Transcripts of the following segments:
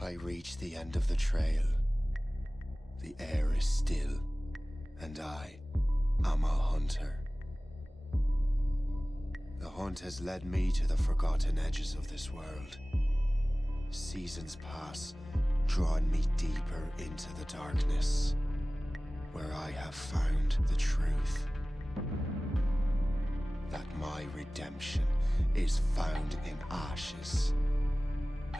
I reach the end of the trail. The air is still, and I am a hunter. The hunt has led me to the forgotten edges of this world. Seasons pass, drawing me deeper into the darkness, where I have found the truth. That my redemption is found in ashes.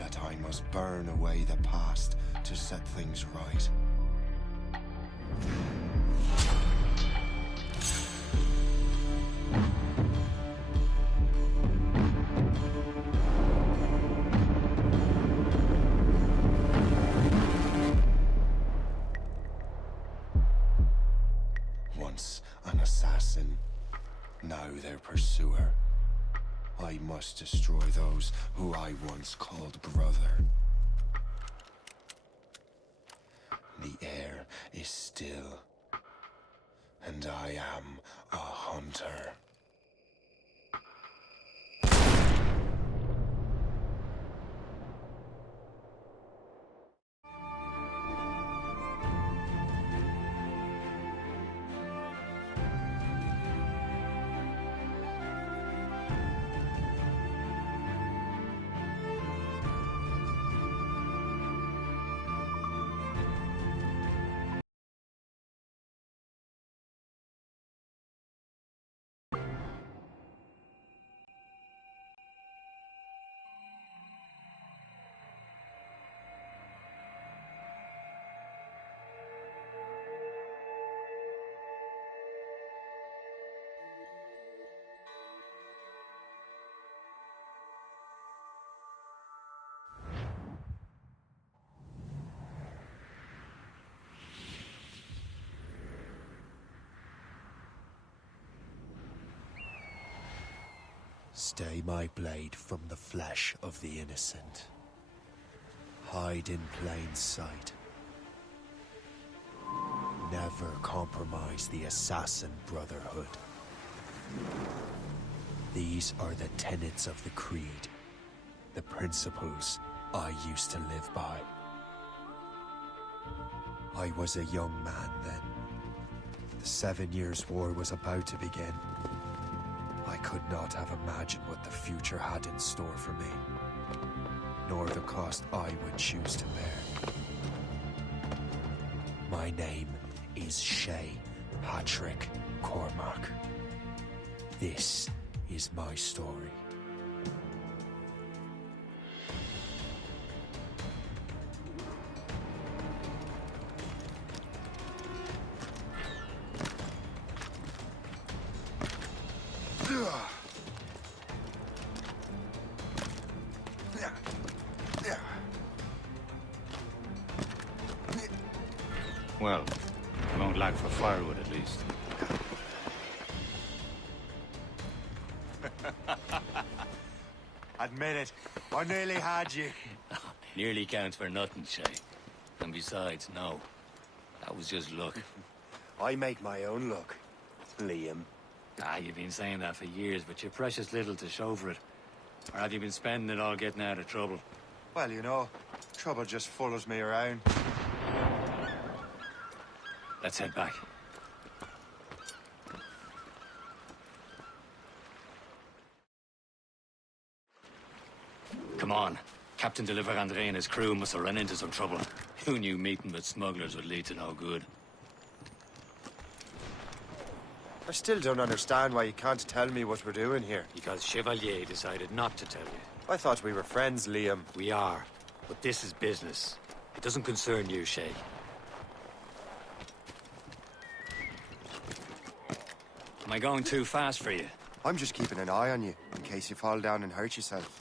That I must burn away the past to set things right. Once an assassin, now their pursuer. I must destroy those who I once called brother. The air is still, and I am a hunter. Stay my blade from the flesh of the innocent. Hide in plain sight. Never compromise the Assassin Brotherhood. These are the tenets of the Creed, the principles I used to live by. I was a young man then. The 7 Years' War was about to begin. I could not have imagined what the future had in store for me, nor the cost I would choose to bear. My name is Shay Patrick Cormac. This is my story. Well, I won't lack for firewood at least. Admit it, I nearly had you. Nearly counts for nothing, Shay. And besides, no. That was just luck. I make my own luck, Liam. You've been saying that for years, but you're precious little to show for it. Or have you been spending it all getting out of trouble? Well, you know, trouble just follows me around. Let's head back. Come on. Captain de Andre and his crew must have run into some trouble. Who knew meeting with smugglers would lead to no good? I still don't understand why you can't tell me what we're doing here. Because Chevalier decided not to tell you. I thought we were friends, Liam. We are. But this is business. It doesn't concern you, Shay. Am I going too fast for you? I'm just keeping an eye on you, in case you fall down and hurt yourself.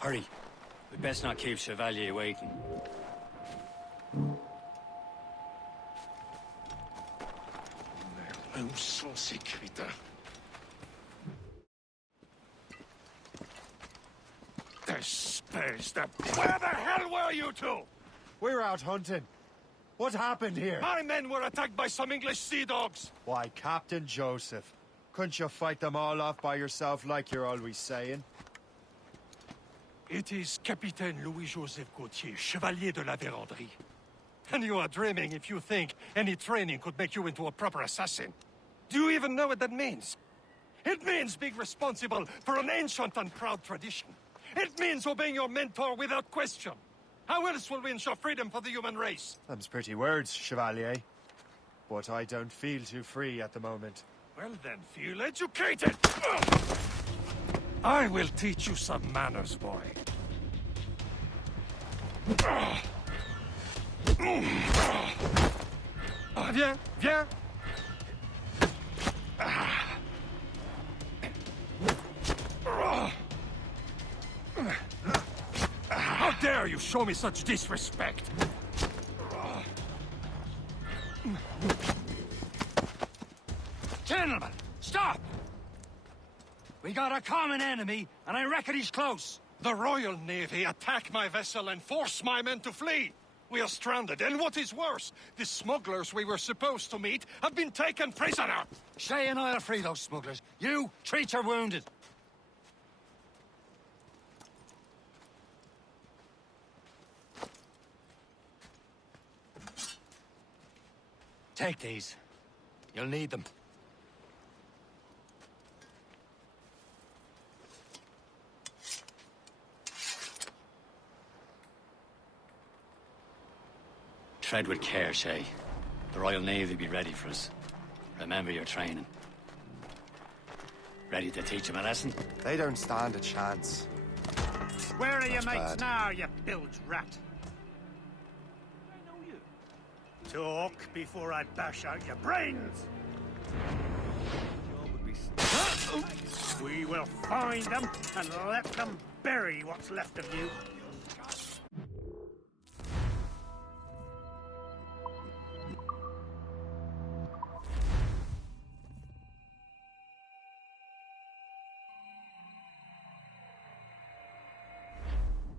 Hurry. We'd best not keep Chevalier waiting. Où sont ces crétins? Espèce de... Where the hell were you two? We're out hunting. What happened here? My men were attacked by some English sea dogs. Why, Captain Joseph. Couldn't you fight them all off by yourself like you're always saying? It is Capitaine Louis-Joseph Gauthier, Chevalier de la Vérendrye. And you are dreaming if you think any training could make you into a proper assassin. Do you even know what that means? It means being responsible for an ancient and proud tradition. It means obeying your mentor without question. How else will we ensure freedom for the human race? Them's pretty words, Chevalier. But I don't feel too free at the moment. Well then, feel educated! I will teach you some manners, boy. Viens, viens! How dare you show me such disrespect? Gentlemen, stop! We got a common enemy, and I reckon he's close. The Royal Navy attack my vessel and force my men to flee. We are stranded, and what is worse, the smugglers we were supposed to meet have been taken prisoner. Shay and I'll free those smugglers. You, treat your wounded. Take these. You'll need them. Tread with care, Shay. The Royal Navy be ready for us. Remember your training. Ready to teach them a lesson? They don't stand a chance. Where are your That's mates bad. now, you bilge rat? I know you. Talk before I bash out your brains! We will find them and let them bury what's left of you.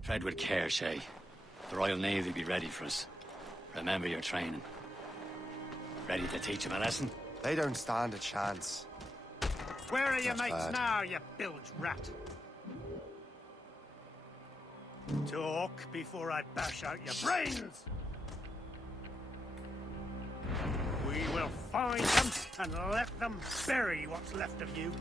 Tread with care, Shay. The Royal Navy be ready for us. Remember your training. Ready to teach them a lesson? They don't stand a chance. Where are your That's mates bad. now, you bilge rat? Talk before I bash out your brains! We will find them and let them bury what's left of you.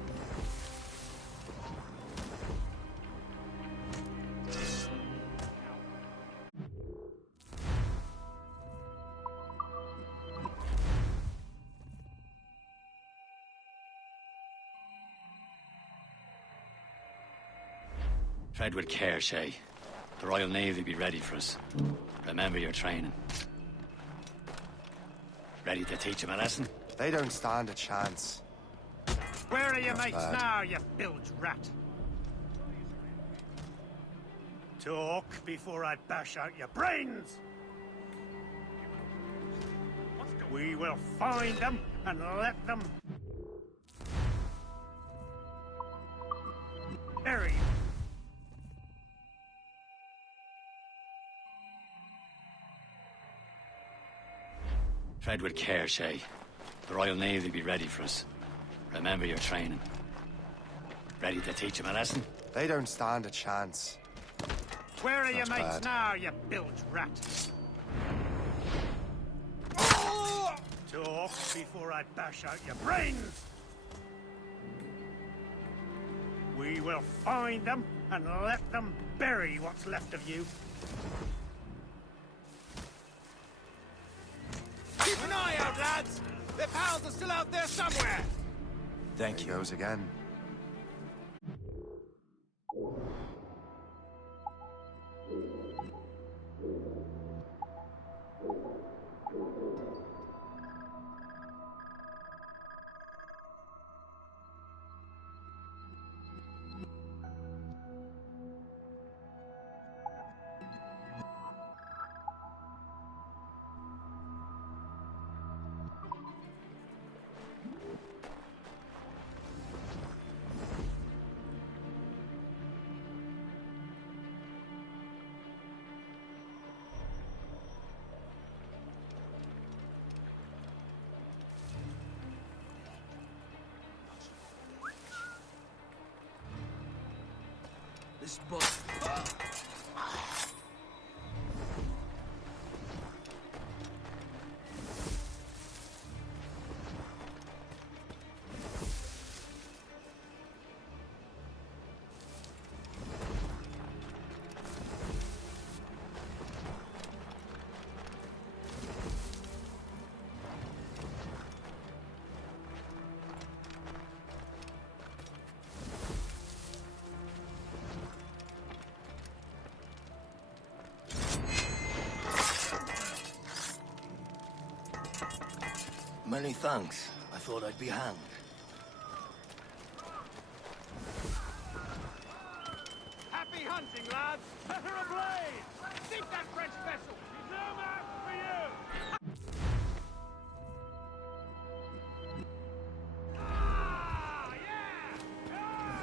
Tread with care, Shay. The Royal Navy be ready for us. Remember your training. Ready to teach them a lesson? They don't stand a chance. Where are your That's mates bad. now, you bilge rat? Talk before I bash out your brains! We will find them and let them bury. Tread with care, Shay. The Royal Navy be ready for us. Remember your training. Ready to teach them a lesson? They don't stand a chance. Where are your That's mates bad. now, you bilge rat? Talk before I bash out your brains! We will find them and let them bury what's left of you. Keep an eye out, lads! Their pals are still out there somewhere! Thank you. Goes again. This book. Many thanks. I thought I'd be hanged. Happy hunting, lads! Better ablaze! Sink that French vessel! She's no match for you! Ah, yeah! Ah!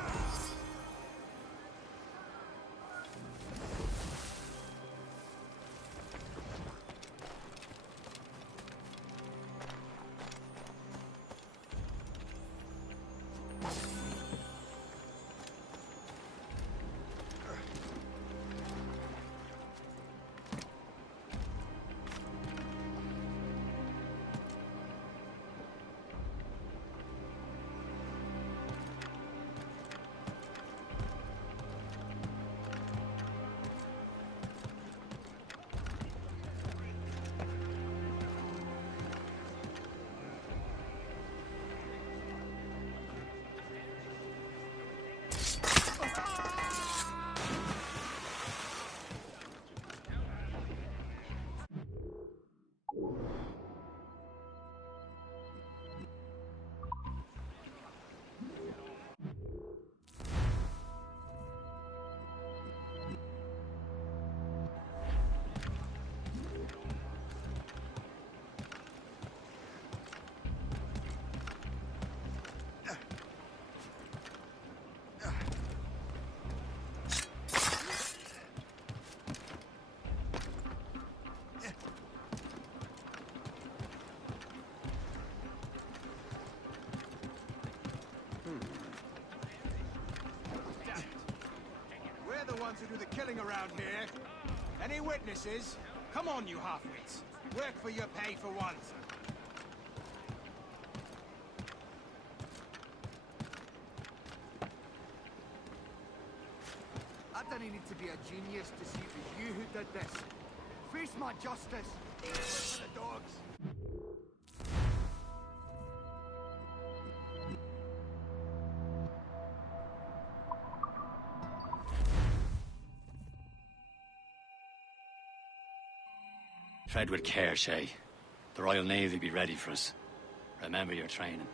We're the ones who do the killing around here. Any witnesses? Come on, you half-wits. Work for your pay for once. I don't need to be a genius to see it was you who did this. Face my justice. For the dogs. Tread with care, Shay. The Royal Navy be ready for us. Remember your training.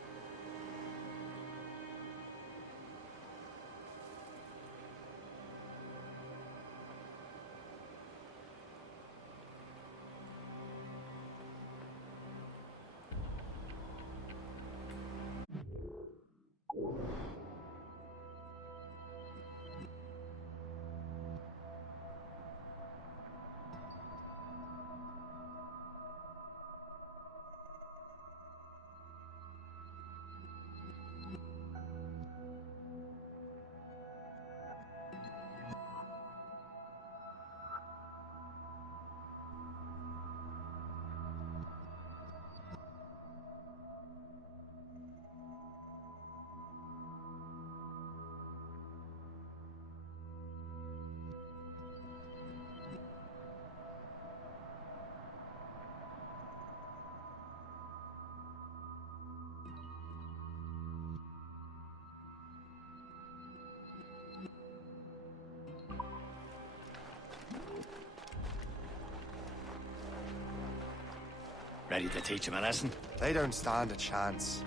Ready to teach him a lesson? They don't stand a chance.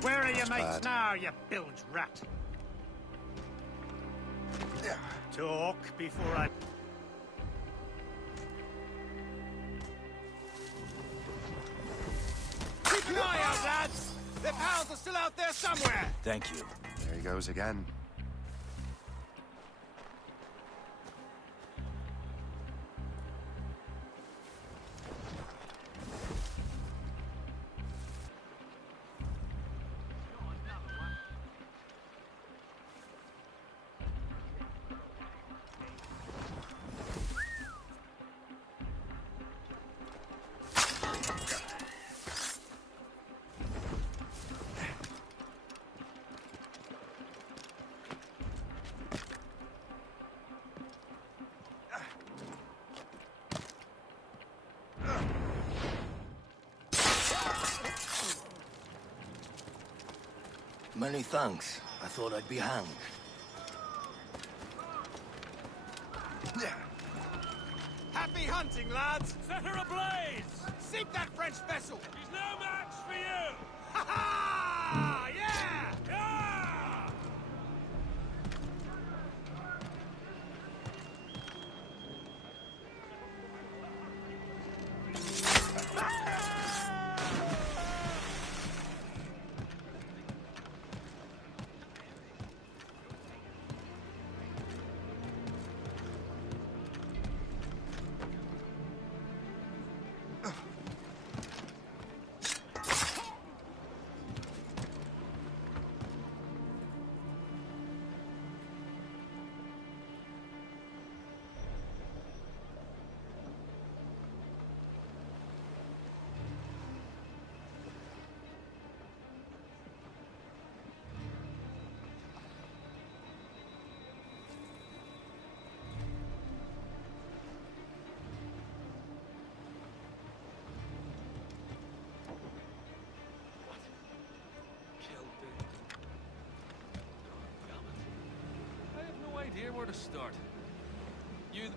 Where are your mates bad. now, you bilge rat? Talk before I... Keep an eye out, lads! Their pals are still out there somewhere! Thank you. There he goes again. Many thanks. I thought I'd be hanged. Happy hunting, lads! Set her ablaze! Sink that French vessel! She's no match for you! Ha ha! Yeah! Yeah! I have no idea where to start. You...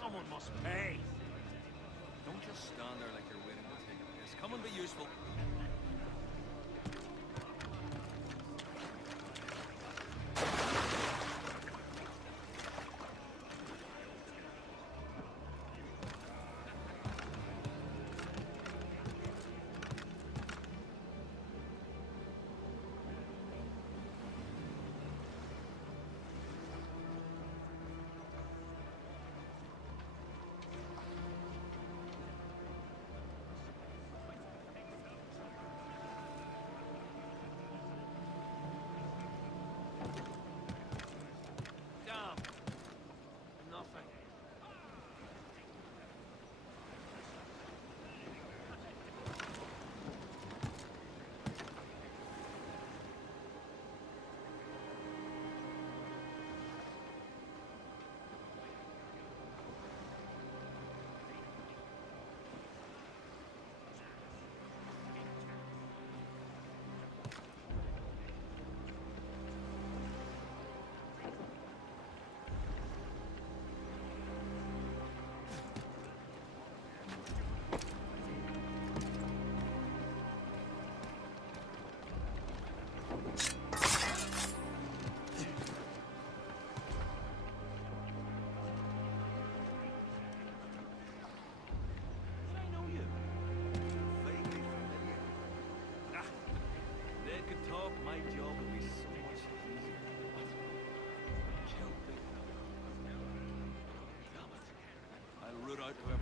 Someone must pay. Don't just stand there like you're waiting to take a piss. Come and be useful.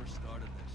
whoever started this.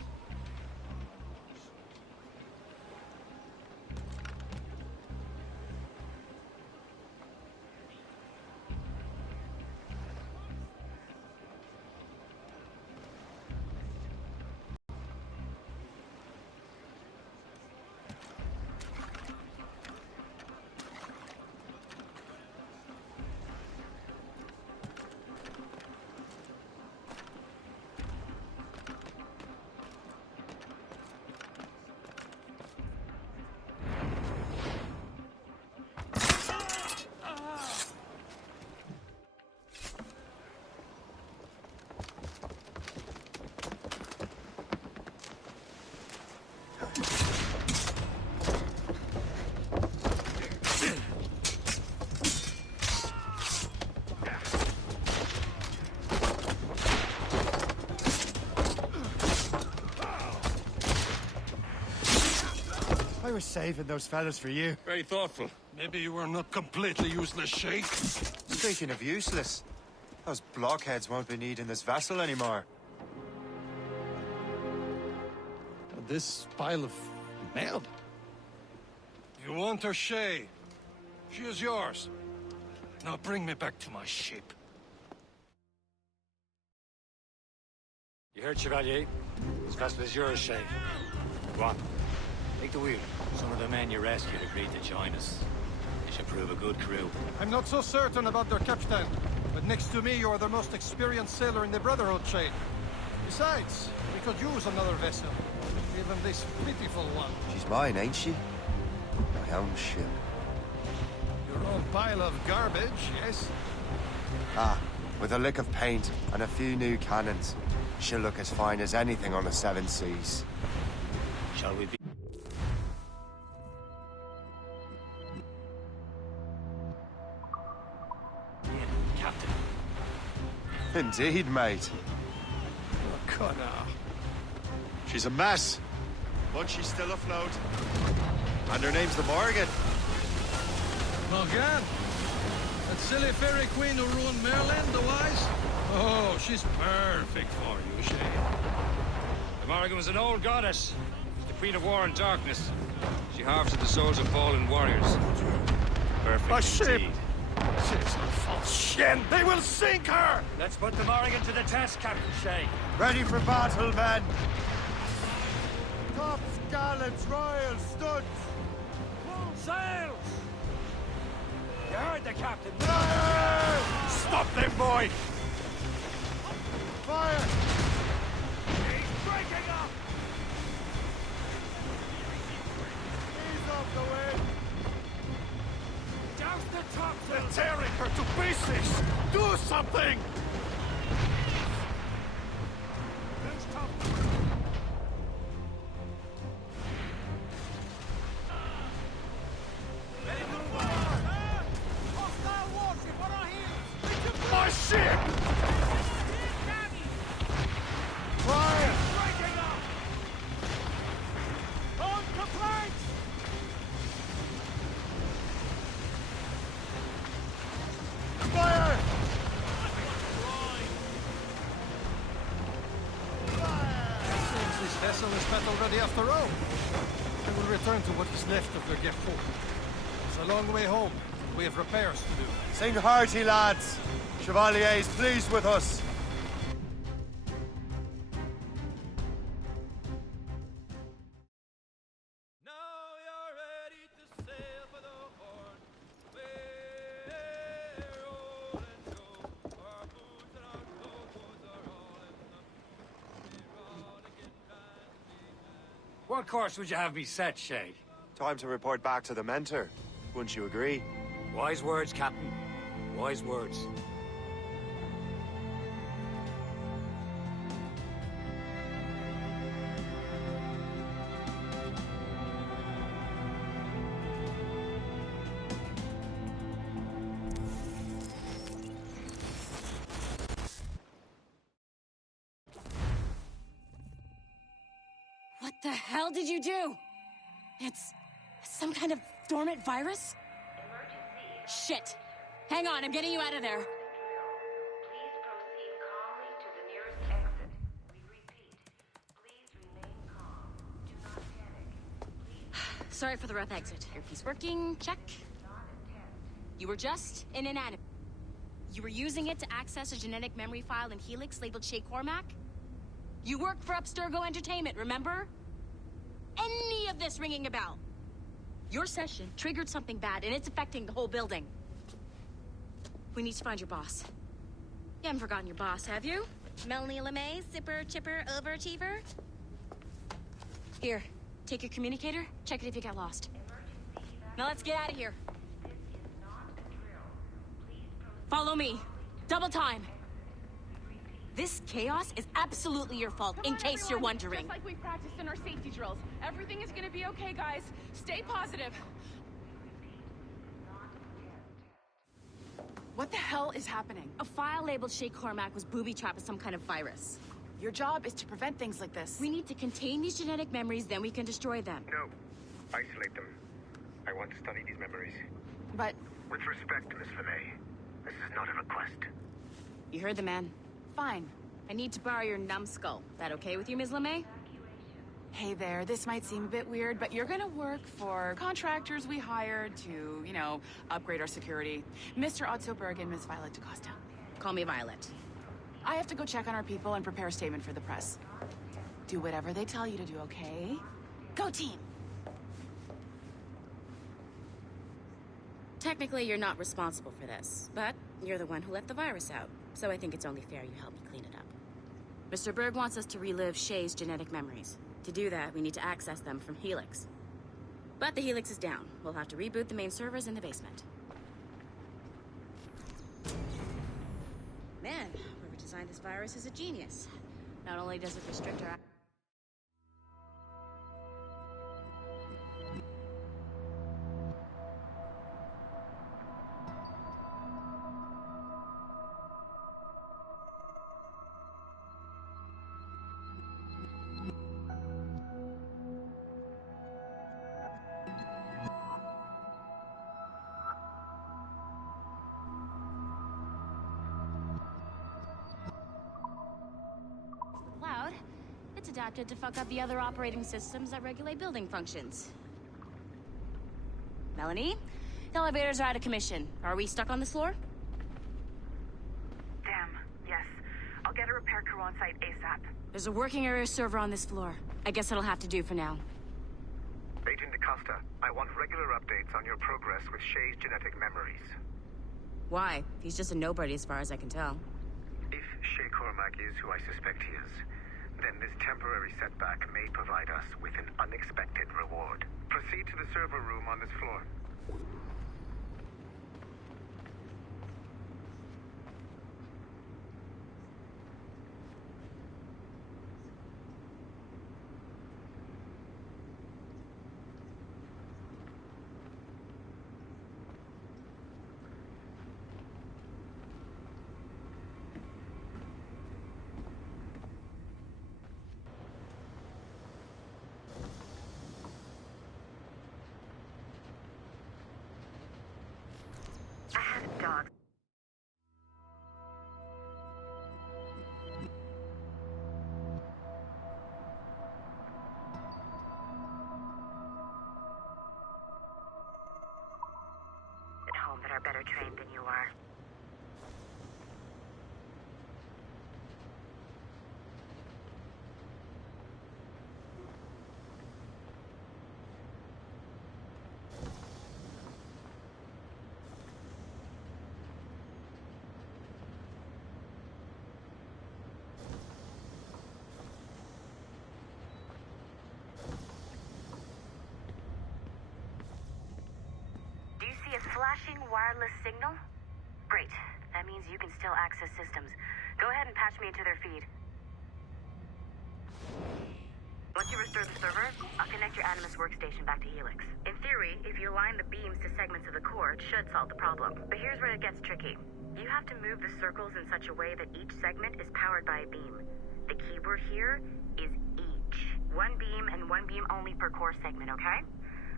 I was saving those fellas for you. Very thoughtful. Maybe you were not completely useless, Shay. Speaking of useless, those blockheads won't be needing this vessel anymore. This pile of mail? You want her, Shay? She is yours. Now bring me back to my ship. You heard, Chevalier? This vessel is yours, Shay. Go on. Take the wheel. Some of the men you rescued agreed to join us. They should prove a good crew. I'm not so certain about their captain, but next to me, you're the most experienced sailor in the Brotherhood, Shay. Besides, we could use another vessel. Even this pitiful one. She's mine, ain't she? My own ship. Your own pile of garbage, yes? Ah, with a lick of paint and a few new cannons. She'll look as fine as anything on the Seven Seas. Shall we be? Captain. Indeed, mate. Connor. She's a mess, but she's still afloat. And her name's the Morgan. Morgan? That silly fairy queen who ruined Merlin, the wise? Oh, she's perfect for you, Shay. The Morrigan was an old goddess. The queen of war and darkness. She harvested the souls of fallen warriors. Perfect My ship! indeed. She's a false shin! They will sink her! Let's put the Morrigan to the test, Captain Shay. Ready for battle, men! Tops, gallants, royals, studs! Sails! You heard the captain. Fire! Stop them, boy! Fire! He's breaking up! Ease off the wind! Douse the topsail! They're tearing her to pieces! Do something! Loose top! Ready to move! Hostile warship on our heels! My ship! Fire! Breaking up! On to planks! Fire! Seems this vessel is battle ready after all. I will return to what is left of the Gerfaut. It's a long way home. We have repairs to do. Sing hearty, lads! Chevalier is pleased with us. What course would you have me set, Shay? Time to report back to the mentor. Wouldn't you agree? Wise words, Captain. Wise words. What the hell did you do? It's some kind of dormant virus? Shit! Hang on, I'm getting you out of there. Please proceed calmly to the nearest exit. We repeat, Sorry for the rough exit. Earpiece working, check. You were just in an anime. You were using it to access a genetic memory file in Helix labeled Shay Cormac? You worked for Abstergo Entertainment, remember? Any of this ringing a bell? Your session triggered something bad, and it's affecting the whole building. We need to find your boss. You haven't forgotten your boss, have you? Melanie LeMay, zipper, chipper, overachiever? Here, take your communicator, check it if you get lost. Now let's get out of here. Follow me. Double time. This chaos is absolutely your fault, in case you're wondering. Just like we practiced in our safety drills. Everything is gonna be okay, guys. Stay positive. What the hell is happening? A file labeled Shay Cormac was booby-trapped with some kind of virus. Your job is to prevent things like this. We need to contain these genetic memories, then we can destroy them. No. Isolate them. I want to study these memories. But... With respect, Miss LeMay, this is not a request. You heard the man. fine. I need to borrow your numbskull. That okay with you, Ms. LeMay? Hey there, this might seem a bit weird, but you're gonna work for contractors we hired to, you know, upgrade our security. Mr. Otto Berg and Miss Violet DaCosta. Call me Violet. I have to go check on our people and prepare a statement for the press. Do whatever they tell you to do, okay? Go team! Technically, you're not responsible for this, but you're the one who let the virus out, so I think it's only fair you help me clean it up. Mr. Berg wants us to relive Shay's genetic memories. To do that, we need to access them from Helix. But the Helix is down. We'll have to reboot the main servers in the basement. Man, whoever designed this virus is a genius. Not only does it restrict our... Cloud, it's adapted to fuck up the other operating systems that regulate building functions. Melanie, the elevators are out of commission. Are we stuck on this floor? Damn, yes. I'll get a repair crew on site ASAP. There's a working area server on this floor. I guess it'll have to do for now. Agent DaCosta, I want regular updates on your progress with Shay's genetic memories. Why? He's just a nobody as far as I can tell. If Shay Cormac is who I suspect he is, then this temporary setback may provide us with an unexpected reward. Proceed to the server room on this floor. Dog. At home that are better trained than you are. A flashing wireless signal? Great. That means you can still access systems. Go ahead and patch me into their feed. Once you restore the server, I'll connect your Animus workstation back to Helix. In theory, if you align the beams to segments of the core, it should solve the problem. But here's where it gets tricky. You have to move the circles in such a way that each segment is powered by a beam. The keyword here is each. One beam and one beam only per core segment, okay?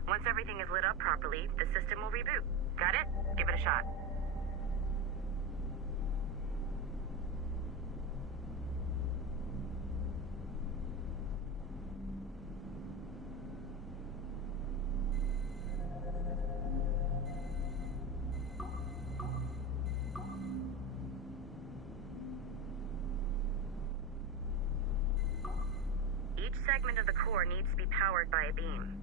Once everything is lit up properly, the system will reboot. Got it? Give it a shot. segment of the core needs to be powered by a beam.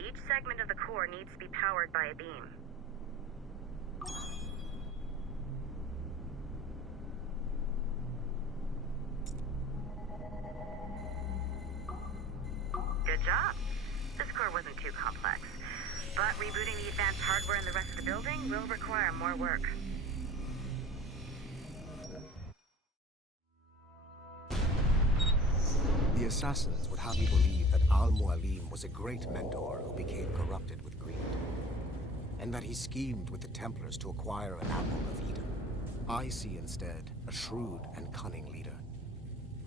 Each segment of the core needs to be powered by a beam. Good job. This core wasn't too complex, but rebooting the advanced hardware in the rest of the building will require more work. The assassins would have you believe that Al-Mualim was a great mentor who became corrupted with greed, and that he schemed with the Templars to acquire an apple of Eden. I see instead a shrewd and cunning leader,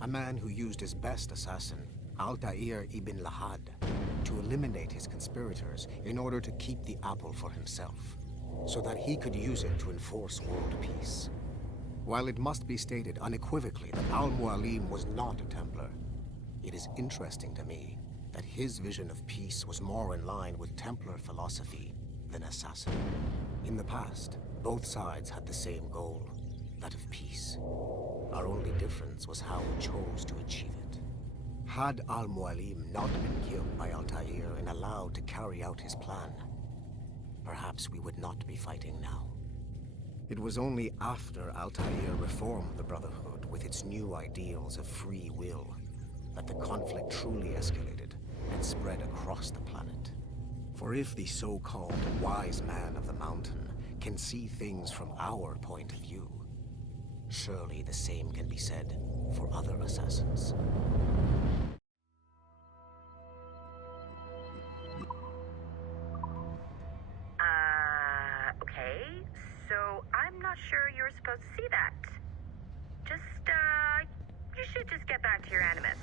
a man who used his best assassin, Altair ibn Lahad, to eliminate his conspirators in order to keep the apple for himself, so that he could use it to enforce world peace. While it must be stated unequivocally that Al-Mualim was not a Templar, it is interesting to me that his vision of peace was more in line with Templar philosophy than assassin. In the past, both sides had the same goal, that of peace. Our only difference was how we chose to achieve it. Had Al-Mualim not been killed by Altair and allowed to carry out his plan, perhaps we would not be fighting now. It was only after Altair reformed the Brotherhood with its new ideals of free will that the conflict truly escalated and spread across the planet. For if the so-called wise man of the mountain can see things from our point of view, surely the same can be said for other assassins. Okay, so I'm not sure you're supposed to see that. You should just get back to your Animus.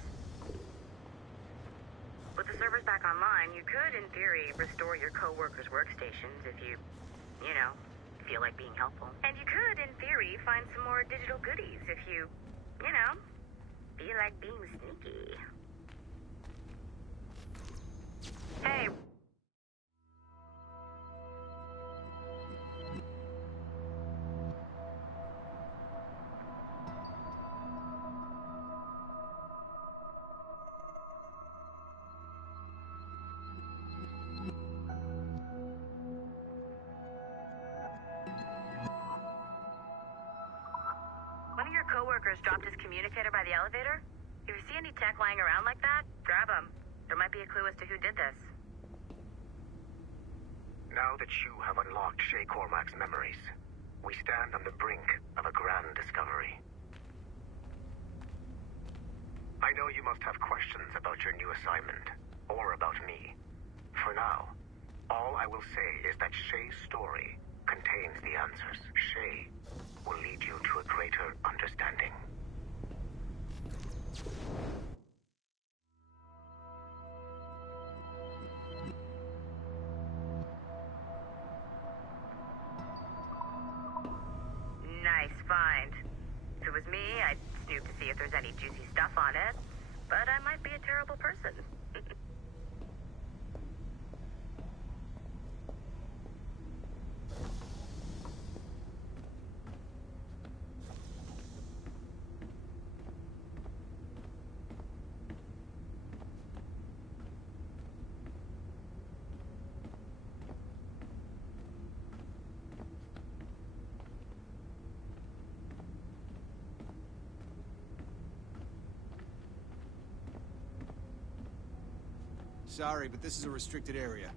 With the servers back online, you could, in theory, restore your co-workers' workstations if you feel like being helpful. And you could, in theory, find some more digital goodies if you feel like being sneaky. Hey. One of your coworkers dropped his communicator by the elevator. If you see any tech lying around like that, grab them. There might be a clue as to who did this. Now that you have unlocked Shay Cormac's memories, we stand on the brink of a grand discovery. I know you must have questions about your new assignment, or about me. For now, all I will say is that Shay's story contains the answers. Shay will lead you to a greater understanding. Nice find. If it was me, I'd snoop to see if there's any juicy stuff on it. But I might be a terrible person. Sorry, but this is a restricted area.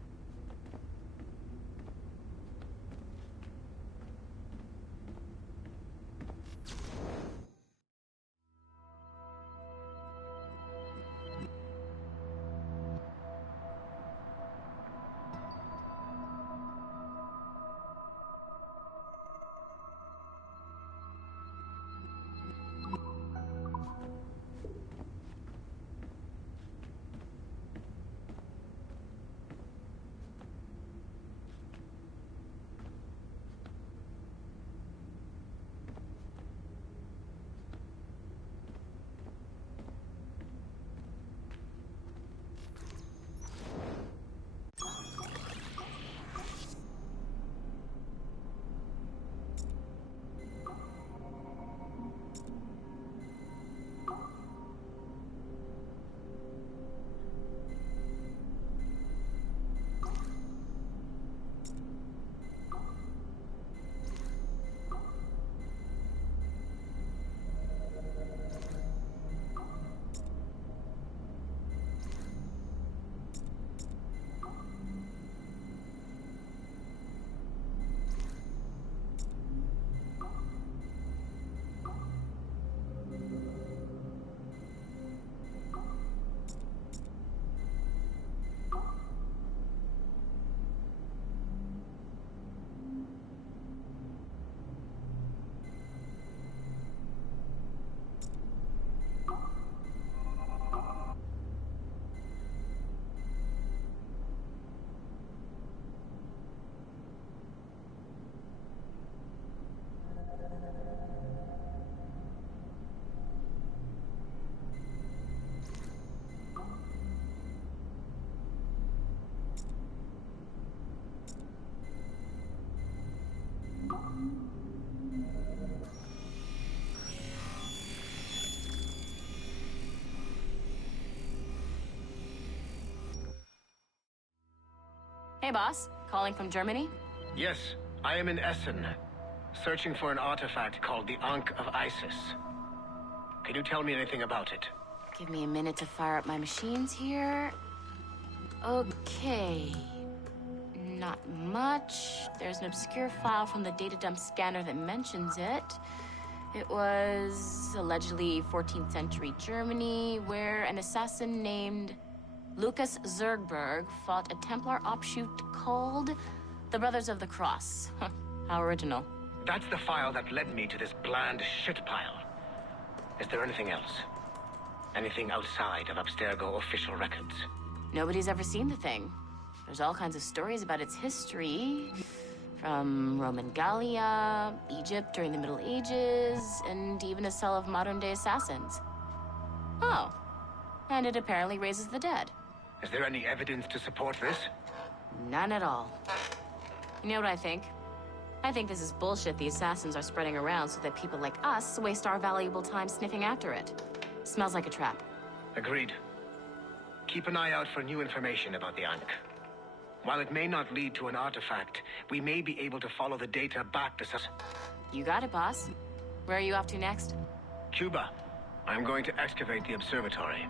Hey, boss. Calling from Germany? Yes, I am in Essen, searching for an artifact called the Ankh of Isis. Can you tell me anything about it? Give me a minute to fire up my machines here. Okay. Not much. There's an obscure file from the data dump scanner that mentions it. It was allegedly 14th century Germany, where an assassin named Lucas Zergberg fought a Templar offshoot called the Brothers of the Cross. How original. That's the file that led me to this bland shit pile. Is there anything else? Anything outside of Abstergo official records? Nobody's ever seen the thing. There's all kinds of stories about its history. From Roman Gallia, Egypt during the Middle Ages, and even a cell of modern-day assassins. Oh. And it apparently raises the dead. Is there any evidence to support this? None at all. You know what I think? I think this is bullshit the assassins are spreading around so that people like us waste our valuable time sniffing after it. Smells like a trap. Agreed. Keep an eye out for new information about the Ankh. While it may not lead to an artifact, we may be able to follow the data back to You got it, boss. Where are you off to next? Cuba. I'm going to excavate the observatory.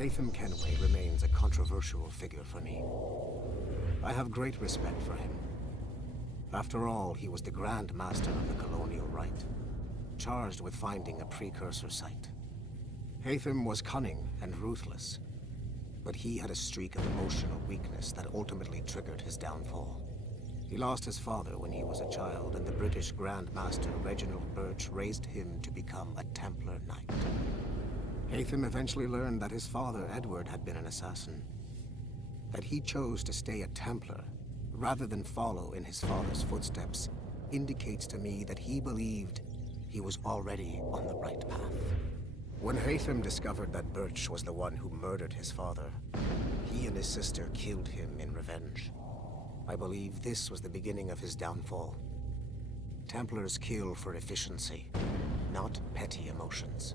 Haytham Kenway remains a controversial figure for me. I have great respect for him. After all, he was the Grand Master of the Colonial Rite, charged with finding a precursor site. Haytham was cunning and ruthless, but he had a streak of emotional weakness that ultimately triggered his downfall. He lost his father when he was a child, and the British Grand Master Reginald Birch raised him to become a Templar Knight. Haytham eventually learned that his father, Edward, had been an assassin. That he chose to stay a Templar, rather than follow in his father's footsteps, indicates to me that he believed he was already on the right path. When Haytham discovered that Birch was the one who murdered his father, he and his sister killed him in revenge. I believe this was the beginning of his downfall. Templars kill for efficiency, not petty emotions.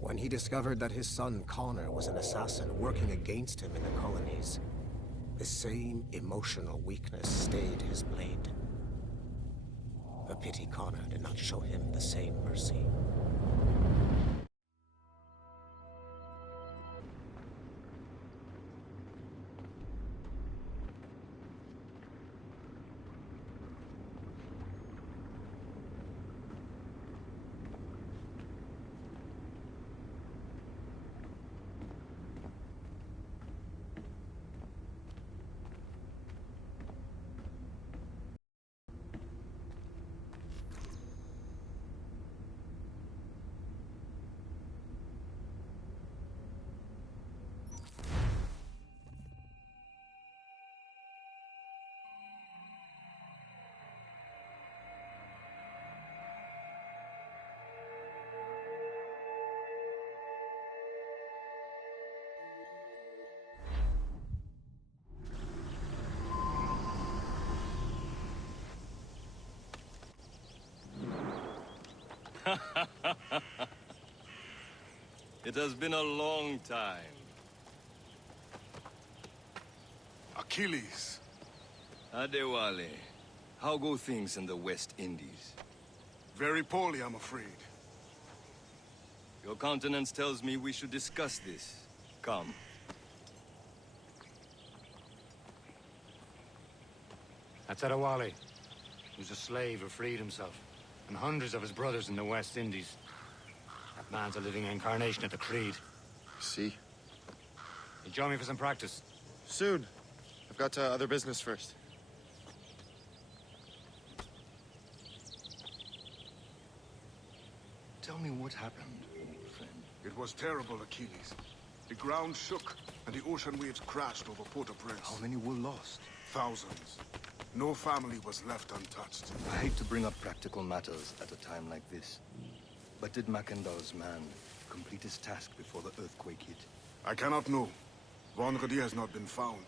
When he discovered that his son Connor was an assassin working against him in the colonies, the same emotional weakness stayed his blade. A pity Connor did not show him the same mercy. It has been a long time. Achilles. Adewale, how go things in the West Indies? Very poorly, I'm afraid. Your countenance tells me we should discuss this. Come. That's Adewale. He was a slave who freed himself, and hundreds of his brothers in the West Indies. That man's a living incarnation of the Creed. See? You join me for some practice? Soon. I've got other business first. Tell me what happened, old friend. It was terrible, Achilles. The ground shook, and the ocean waves crashed over Port-au-Prince. How many were lost? Thousands. No family was left untouched. I hate to bring up practical matters at a time like this. But did Mackandal's man complete his task before the earthquake hit? I cannot know. Von Rodier has not been found.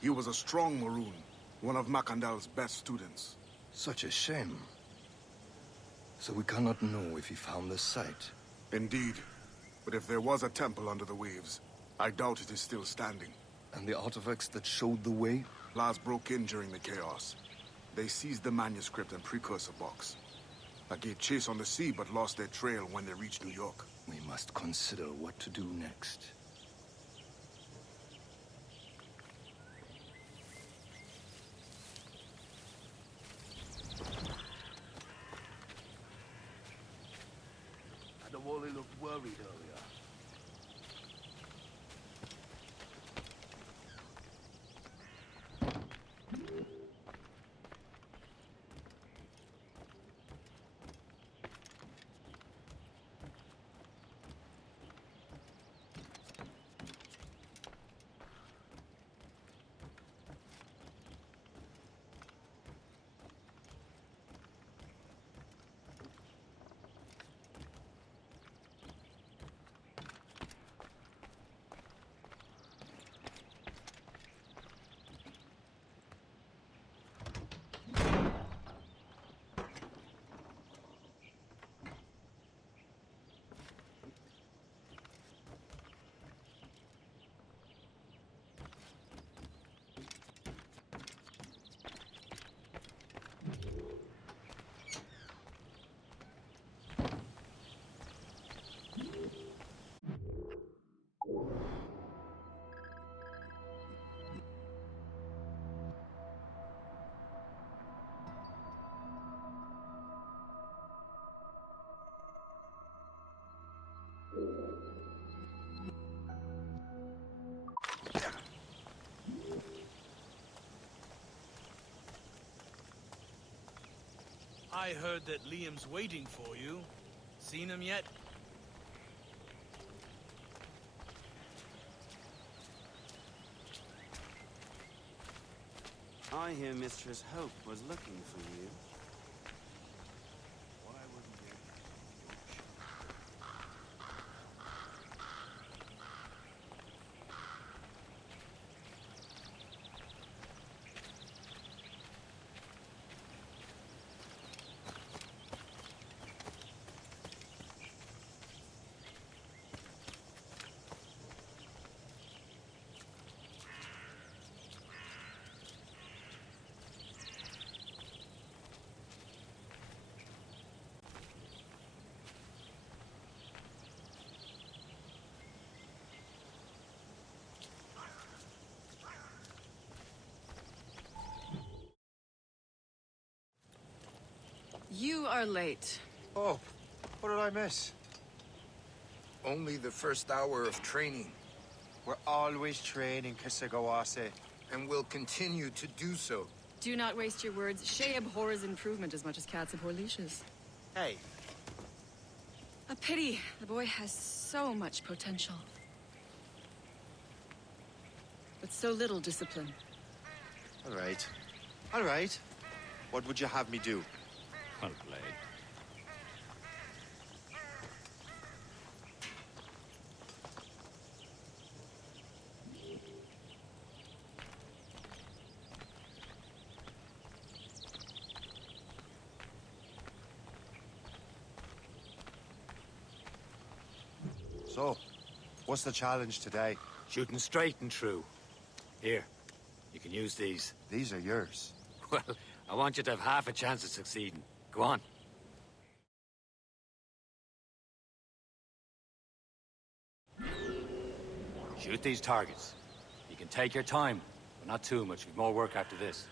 He was a strong Maroon, one of Mackandal's best students. Such a shame. So we cannot know if he found the site. Indeed. But if there was a temple under the waves, I doubt it is still standing. And the artifacts that showed the way? Lars broke in during the chaos. They seized the manuscript and precursor box. I gave chase on the sea, but lost their trail when they reached New York. We must consider what to do next. Adewale looked worried earlier. I heard that Liam's waiting for you. Seen him yet? I hear Mistress Hope was looking for you. You are late. Oh, what did I miss? Only the first hour of training. We're always training, Kisagawase. And will continue to do so. Do not waste your words. Shay abhors improvement as much as cats abhor leashes. Hey. A pity. The boy has so much potential. But so little discipline. All right. All right. What would you have me do? Well played. So, what's the challenge today? Shooting straight and true. Here, you can use these. These are yours. Well, I want you to have half a chance of succeeding. Go on. Shoot these targets. You can take your time, but not too much. We've more work after this.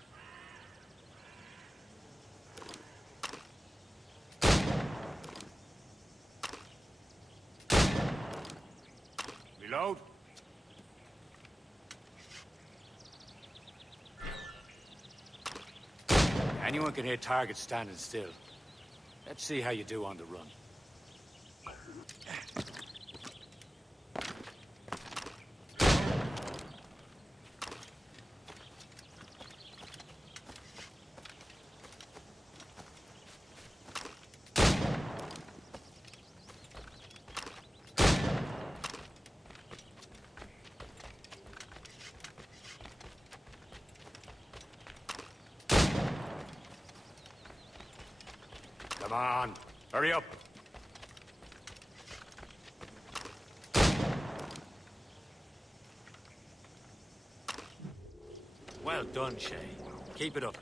Reload. Anyone can hit targets standing still. Let's see how you do on the run. Come on, hurry up. Well done, Shay. Keep it up.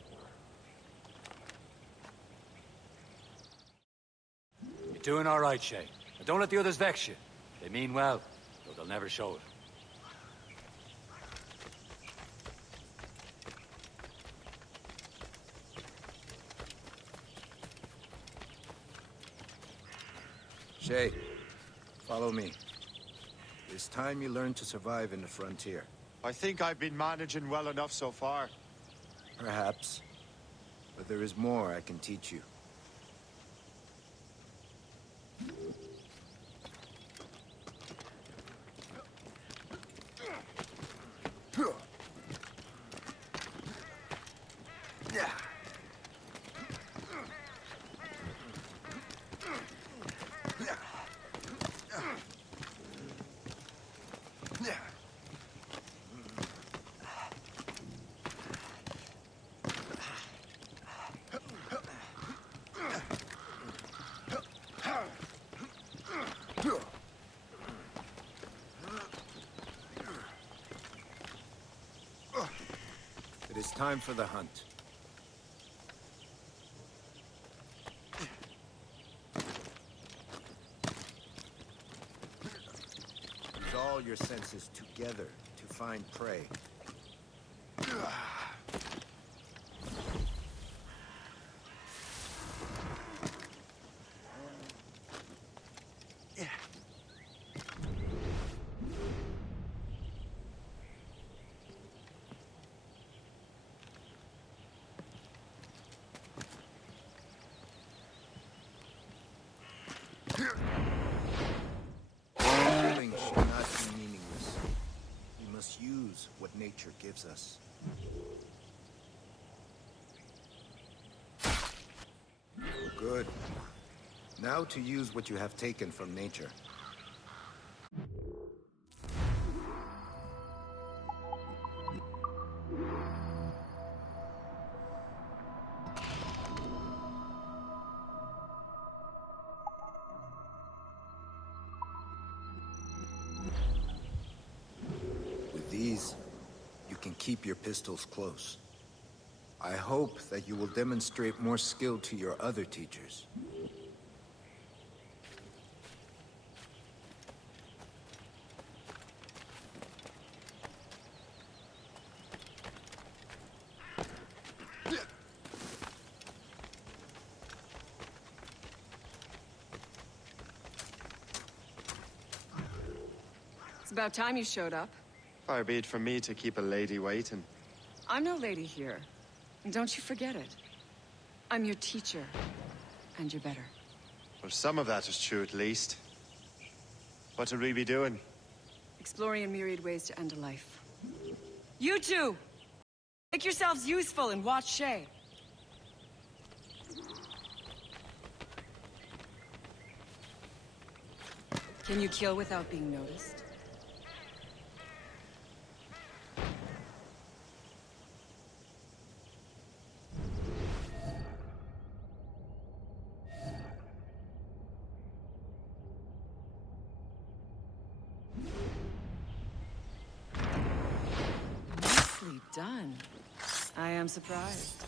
You're doing all right, Shay. But don't let the others vex you. They mean well, though they'll never show it. Shay, follow me. It's time you learn to survive in the frontier. I think I've been managing well enough so far. Perhaps. But there is more I can teach you. It is time for the hunt. Use all your senses together to find prey. nature gives us. Good. Now to use what you have taken from nature. With these, you can keep your pistols close. I hope that you will demonstrate more skill to your other teachers. It's about time you showed up. Far be it from me to keep a lady waiting. I'm no lady here. And don't you forget it. I'm your teacher. And you're better. Well, some of that is true at least. What would we be doing? Exploring a myriad ways to end a life. You two! Make yourselves useful and watch Shay. Can you kill without being noticed? Nicely done. I am surprised.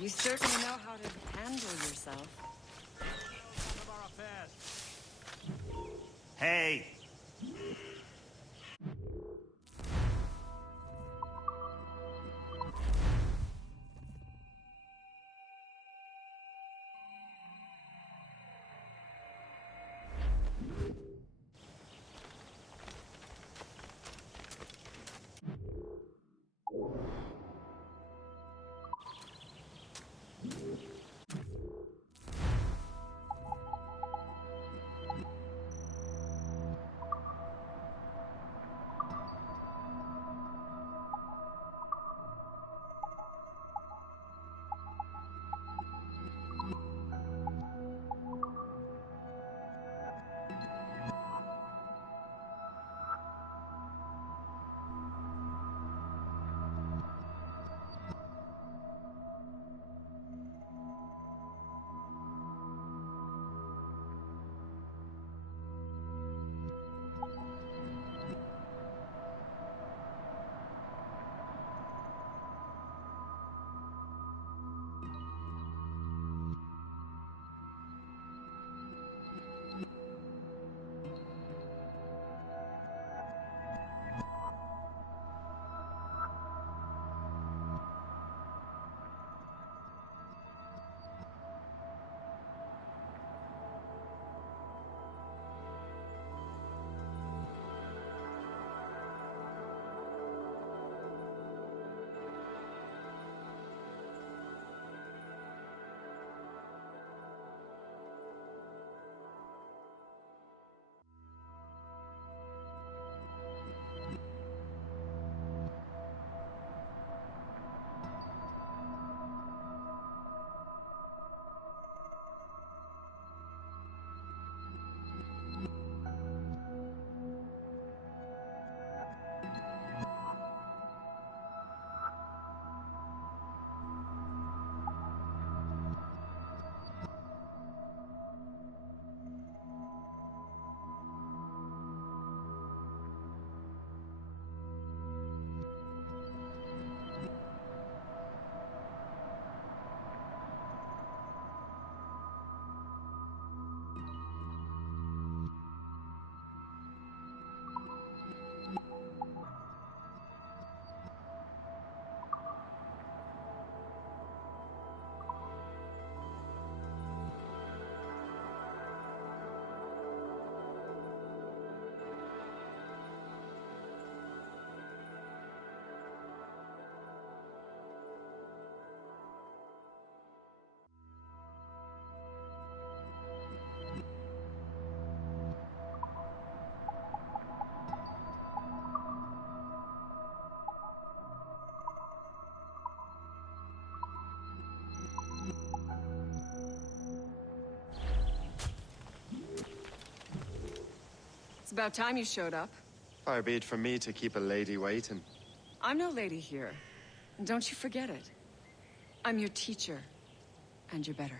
You certainly know how to handle yourself. Hey! About time you showed up. Far be it from me to keep a lady waiting. I'm no lady here. And don't you forget it. I'm your teacher. And you're better.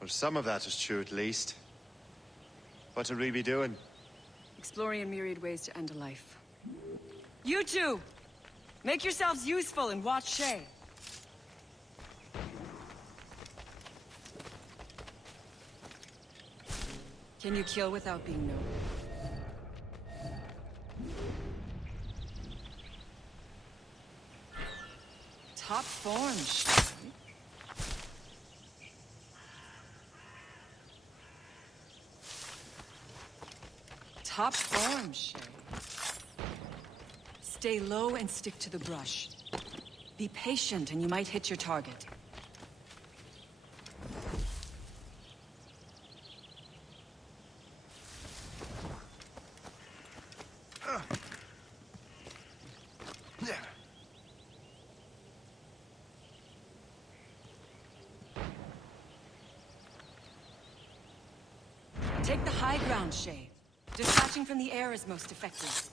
Well, some of that is true at least. What are we be doing? Exploring a myriad ways to end a life. You two! Make yourselves useful and watch Shay. Can you kill without being known? Top form, Shay. Top form, Shay. Stay low and stick to the brush. Be patient and you might hit your target. Take the high ground, Shay. Dispatching from the air is most effective.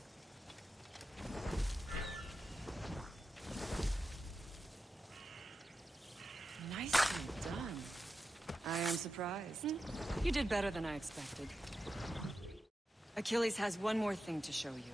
Nicely done. I am surprised. You did better than I expected. Achilles has one more thing to show you.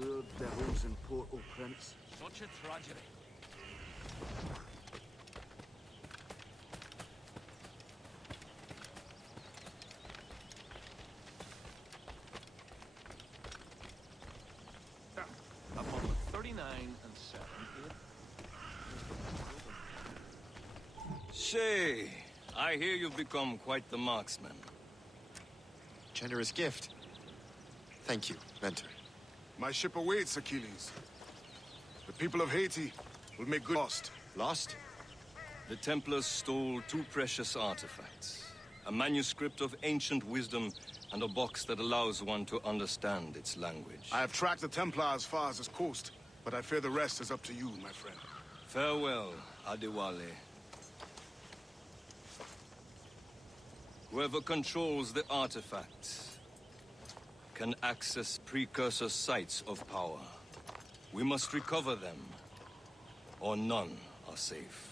Poor devils in Portal Prince. Such a tragedy. I'm on the 39 and 7 here. Shay, I hear you've become quite the marksman. Generous gift. Thank you, Mentor. My ship awaits, Achilles. The people of Haiti will make good lost. Lost? The Templars stole 2 precious artifacts. A manuscript of ancient wisdom and a box that allows one to understand its language. I have tracked the Templar as far as this coast, but I fear the rest is up to you, my friend. Farewell, Adewale. Whoever controls the artifacts can access precursor sites of power. We must recover them, or none are safe.